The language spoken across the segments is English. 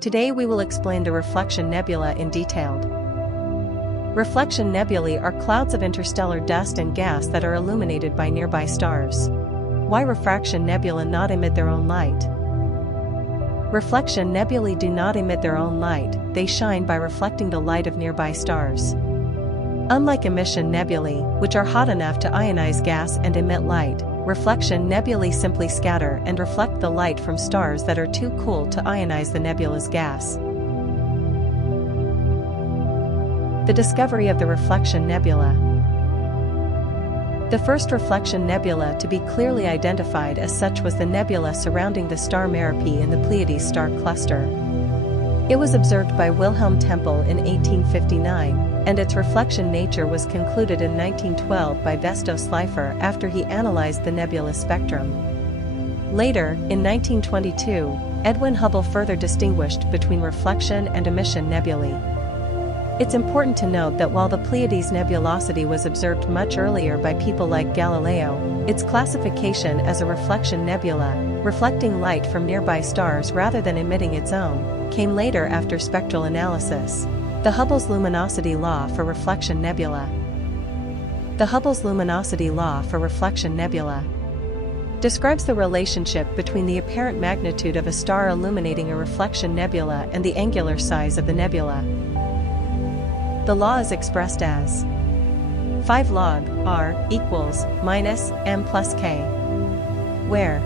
Today we will explain the Reflection Nebula in detail. Reflection nebulae are clouds of interstellar dust and gas that are illuminated by nearby stars. Why refraction nebulae not emit their own light? Reflection nebulae do not emit their own light, they shine by reflecting the light of nearby stars. Unlike emission nebulae, which are hot enough to ionize gas and emit light, reflection nebulae simply scatter and reflect the light from stars that are too cool to ionize the nebula's gas. The discovery of the Reflection Nebula. The first reflection nebula to be clearly identified as such was the nebula surrounding the star Merope in the Pleiades star cluster. It was observed by Wilhelm Tempel in 1859, and its reflection nature was concluded in 1912 by Vesto Slipher after he analyzed the nebula's spectrum. Later, in 1922, Edwin Hubble further distinguished between reflection and emission nebulae. It's important to note that while the Pleiades nebulosity was observed much earlier by people like Galileo, its classification as a reflection nebula, reflecting light from nearby stars rather than emitting its own, came later after spectral analysis. The Hubble's luminosity law for reflection nebula. The Hubble's luminosity law for reflection nebula describes the relationship between the apparent magnitude of a star illuminating a reflection nebula and the angular size of the nebula. The law is expressed as 5 log r equals minus m plus k, where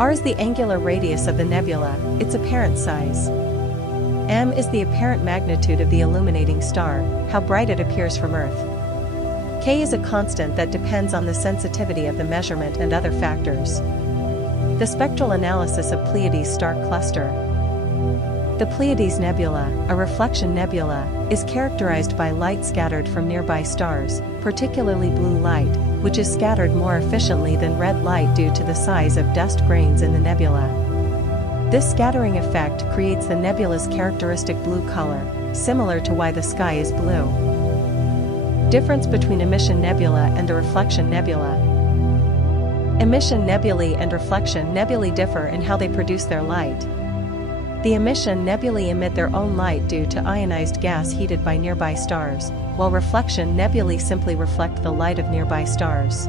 r is the angular radius of the nebula, its apparent size. M is the apparent magnitude of the illuminating star, how bright it appears from Earth. K is a constant that depends on the sensitivity of the measurement and other factors. The spectral analysis of Pleiades star cluster. The Pleiades nebula, a reflection nebula, is characterized by light scattered from nearby stars, particularly blue light, which is scattered more efficiently than red light due to the size of dust grains in the nebula. This scattering effect creates the nebula's characteristic blue color, similar to why the sky is blue. Difference between emission nebula and the reflection nebula. Emission nebulae and reflection nebulae differ in how they produce their light. The emission nebulae emit their own light due to ionized gas heated by nearby stars, while reflection nebulae simply reflect the light of nearby stars.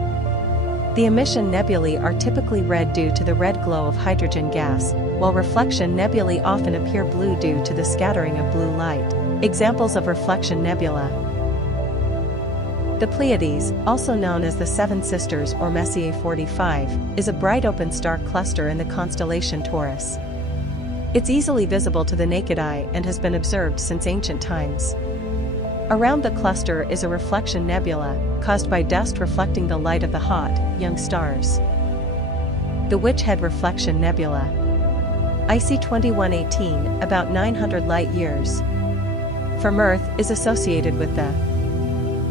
The emission nebulae are typically red due to the red glow of hydrogen gas, while reflection nebulae often appear blue due to the scattering of blue light. Examples of reflection nebula. The Pleiades, also known as the Seven Sisters or Messier 45, is a bright open star cluster in the constellation Taurus. It's easily visible to the naked eye and has been observed since ancient times. Around the cluster is a reflection nebula, caused by dust reflecting the light of the hot, young stars. The Witch Head Reflection Nebula. IC 2118, about 900 light-years from Earth, is associated with the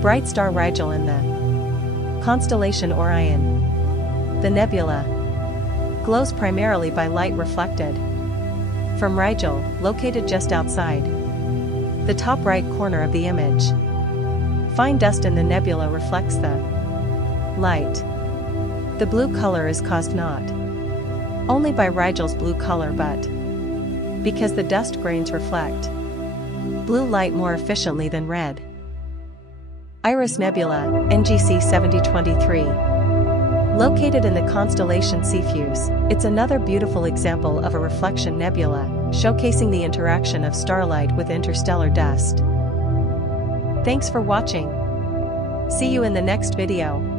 bright star Rigel in the constellation Orion. The nebula glows primarily by light reflected from Rigel, located just outside the top right corner of the image. Fine dust in the nebula reflects the light. The blue color is caused not only by Rigel's blue color but because the dust grains reflect blue light more efficiently than red. Iris Nebula, NGC 7023. Located in the constellation Cepheus, it's another beautiful example of a reflection nebula, showcasing the interaction of starlight with interstellar dust. Thanks for watching. See you in the next video.